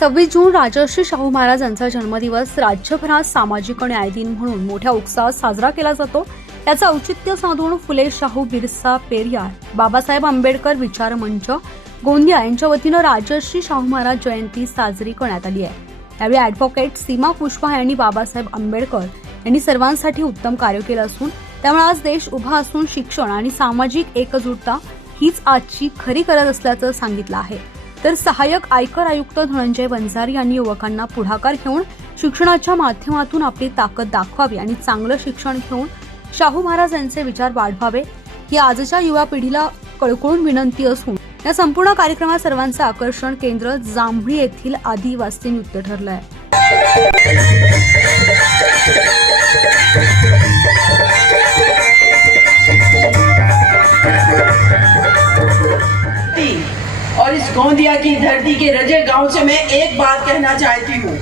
26 जून राजर्षी शाहू महाराज यांचा जन्मदिवस राज्यभरात सामाजिक न्याय दिन म्हणून मोठ्या उत्साहात साजरा केला जातो। याचं औचित्य साधून फुले शाहू बिरसा पेरियार बाबासाहेब आंबेडकर विचार मंच गोंदिया यांच्या वतीनं राजर्षी शाहू महाराज जयंती साजरी करण्यात आली आहे। यावेळी ॲडव्होकेट सीमा पुष्पा यांनी बाबासाहेब आंबेडकर यांनी सर्वांसाठी उत्तम कार्य केलं असून त्यामुळे आज देश उभा असून शिक्षण आणि सामाजिक एकजुटता हीच आजची खरी गरज असल्याचं सांगितलं आहे। तर सहाय्यक आयकर आयुक्त धनंजय वंजारी यांनी युवकांना पुढाकार घेऊन शिक्षणाच्या माध्यमातून आपली ताकद दाखवावी आणि चांगलं शिक्षण घेऊन शाहू महाराज यांचे विचार वाढवावे ही आजच्या युवा पिढीला कळकळून विनंती असून या संपूर्ण कार्यक्रमात सर्वांचं आकर्षण केंद्र जांभळी येथील आदिवासी नृत्य ठरलं आहे। और इस गोंदिया की धरती के रजे गांव से मैं एक बात कहना चाहती हूँ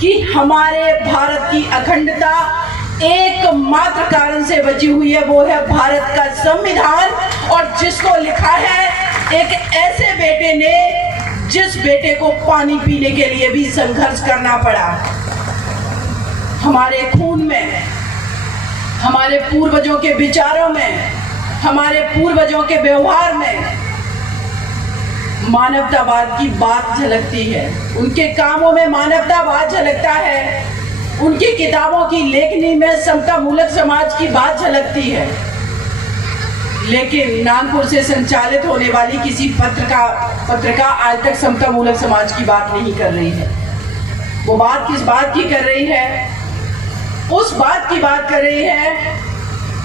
कि हमारे भारत की अखंडता एकमात्र कारण से बची हुई है, वो है भारत का संविधान। और जिसको लिखा है एक ऐसे बेटे ने जिस बेटे को पानी पीने के लिए भी संघर्ष करना पड़ा। हमारे खून में, हमारे पूर्वजों के विचारों में, हमारे पूर्वजों के व्यवहार में मानवतावाद की बात झलकती है। उनके कामों में मानवतावाद झलकता है, उनकी किताबों की लेखनी में समता मूलक समाज की बात झलकती है। लेकिन नागपुर से संचालित होने वाली किसी पत्रिका आज तक समता मूलक समाज की बात नहीं कर रही है। वो बात किस बात की कर रही है? उस बात की बात कर रही है,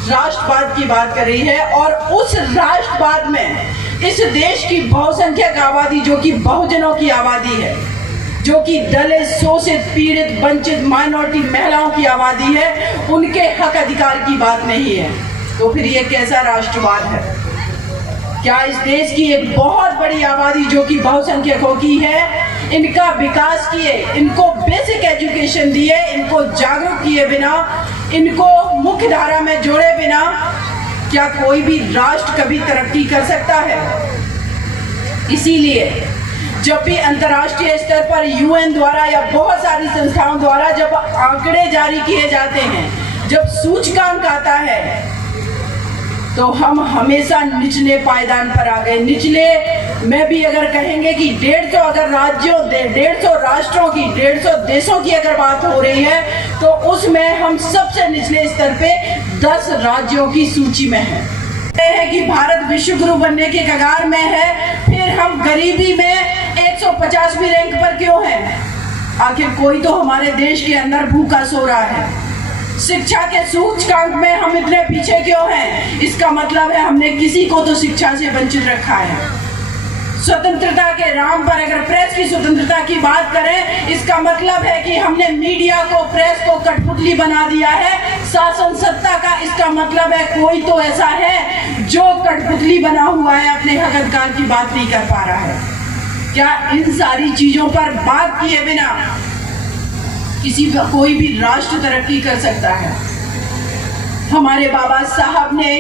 राष्ट्रवाद की बात कर रही है। और उस राष्ट्रवाद में इस देश की बहुसंख्यक आबादी, जो कि बहुजनों की आबादी है, जो कि दलित, शोषित, पीड़ित, वंचित, माइनॉरिटी महिलाओं की आबादी है, उनके हक अधिकार की बात नहीं है। तो फिर ये कैसा राष्ट्रवाद है? क्या इस देश की एक बहुत बड़ी आबादी जो कि बहुसंख्यकों की है, इनका विकास किए, इनको बेसिक एजुकेशन दिए, इनको जागरूक किए बिना, इनको मुख्य धारा में जोड़े बिना क्या कोई भी राष्ट्र कभी तरक्की कर सकता है? इसीलिए जब भी अंतर्राष्ट्रीय स्तर पर यूएन द्वारा या बहुत सारी संस्थाओं द्वारा जब आंकड़े जारी किए जाते हैं, जब सूचकांक आता है, तो हम हमेशा निचले पायदान पर आ गए। निचले में भी अगर कहेंगे कि 150 अगर राज्यों 150 राष्ट्रों की 150 देशों की अगर बात हो रही है, तो उसमें हम सबसे निचले स्तर पे 10 राज्यों की सूची में हैं। है कि भारत विश्व गुरु बनने के कगार में है, फिर हम गरीबी में 150वीं रैंक पर क्यों हैं? आखिर कोई तो हमारे देश के अंदर भूखा सो रहा है। शिक्षा के सूचकांक में हम इतने पीछे क्यों हैं? इसका मतलब है हमने किसी को तो शिक्षा से वंचित रखा है। स्वतंत्रता के नाम पर अगर प्रेस की स्वतंत्रता की बात करें, इसका मतलब है कि हमने मीडिया को, प्रेस को कठपुतली बना दिया है। शासन सत्ता का इसका मतलब है कोई तो ऐसा है जो कठपुतली बना हुआ है, अपने हक अधिकार की बात नहीं कर पा रहा है। क्या इन सारी चीजों पर बात किए बिना किसी का कोई भी राष्ट्र तरक्की कर सकता है? हमारे बाबा साहब ने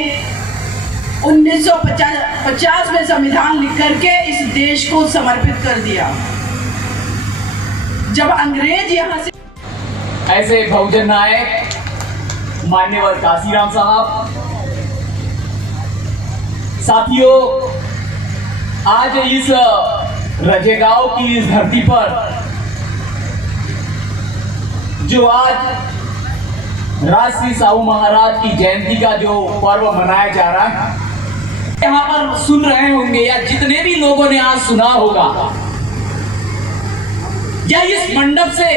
1950 में संविधान लिख करके इस देश को समर्पित कर दिया। जब अंग्रेज यहाँ से ऐसे बहुजन नायक मान्यवर काशीराम साहब, साथियों, आज इस रजेगांव की इस धरती पर जो आज राजर्षी शाहू महाराज की जयंती का जो पर्व मनाया जा रहा है, यहाँ पर सुन रहे होंगे या जितने भी लोगों ने आज सुना होगा, या इस मंडप से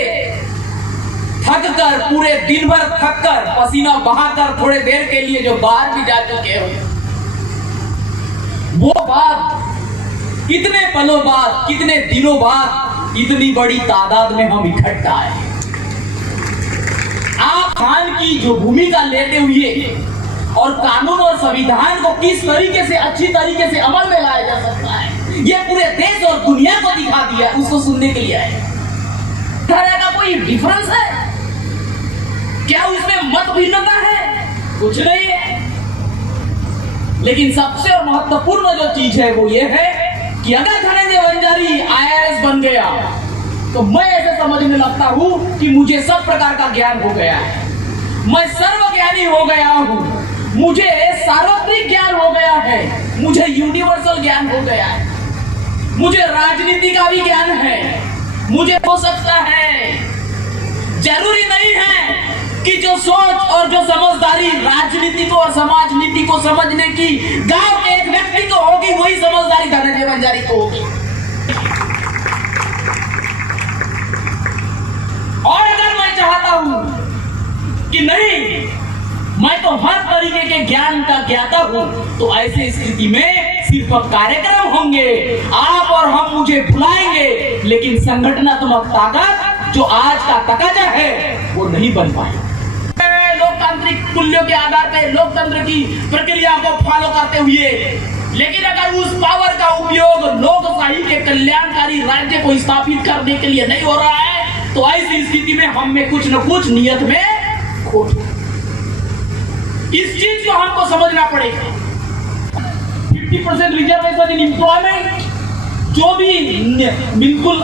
थक कर, पूरे दिन भर थक कर, पसीना बहाकर थोड़े देर के लिए जो बाहर भी जा चुके हो, वो बात कितने पलों बाद, कितने दिनों बाद इतनी बड़ी तादाद में हम इकट्ठा आए। आप खान की जो भूमिका लेते हुए और कानून और संविधान को किस तरीके से अच्छी तरीके से अमल में लाया जा सकता है, ये पूरे देश और दुनिया को दिखा दिया, उसको सुनने के लिए आए। तरह का कोई डिफरेंस है क्या? उसमें मत भिन्नता है? कुछ नहीं है। लेकिन सबसे महत्वपूर्ण जो चीज है वो ये है कि अगर धनंजय वंजारी IAS बन गया तो मैं ऐसे समझने लगता हूं कि मुझे सब प्रकार का ज्ञान हो गया है, मैं सर्वज्ञानी हो गया हूं, मुझे सार्वत्रिक ज्ञान हो गया है, मुझे यूनिवर्सल ज्ञान हो गया है, मुझे राजनीति का भी ज्ञान है, मुझे हो सकता है। जरूरी नहीं है कि जो सोच और जो समझदारी राजनीति को और समाज नीति को समझने की गांव के एक व्यक्ति को होगी, वही समझदारी धनंजय बंजारी को होगी। और अगर मैं चाहता हूं कि नहीं, मैं तो हर तरीके के ज्ञान का ज्ञाता हूं, तो ऐसे स्थिति में सिर्फ कार्यक्रम होंगे, आप और हम मुझे भुलाएंगे, लेकिन संगठनात्मक ताकत जो आज का तकाजा है वो नहीं बन पाएगी। लोकतांत्रिक मूल्यों के आधार पर लोकतंत्र की प्रक्रिया को फॉलो करते हुए, लेकिन अगर उस पावर का उपयोग लोकशाही के कल्याणकारी राज्य को स्थापित करने के लिए नहीं हो रहा है, तो ऐसी स्थिति में हम में कुछ न कुछ नियत में खोट। इस चीज को हमको समझना पड़ेगा। 50% रिजर्वेशन इन एम्प्लॉयमेंट, जो भी बिल्कुल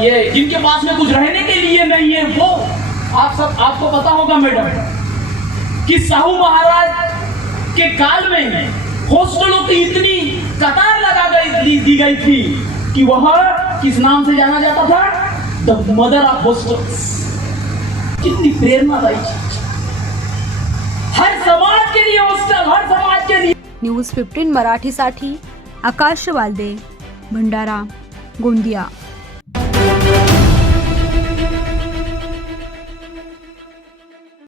ये जिनके पास में कुछ रहने के लिए नहीं है, वो आपको पता होगा मैडम कि साहू महाराज के काल में हॉस्टलों की इतनी कतार दी गई थी कि वह किस नाम से जाना जाता था? The mother of hostels. कितनी प्रेरणादायी चीज, हर समाज के लिए हॉस्टल, हर समाज के लिए। न्यूज 15 मराठीसाठी आकाश वाल्दे, भंडारा, गोंदिया।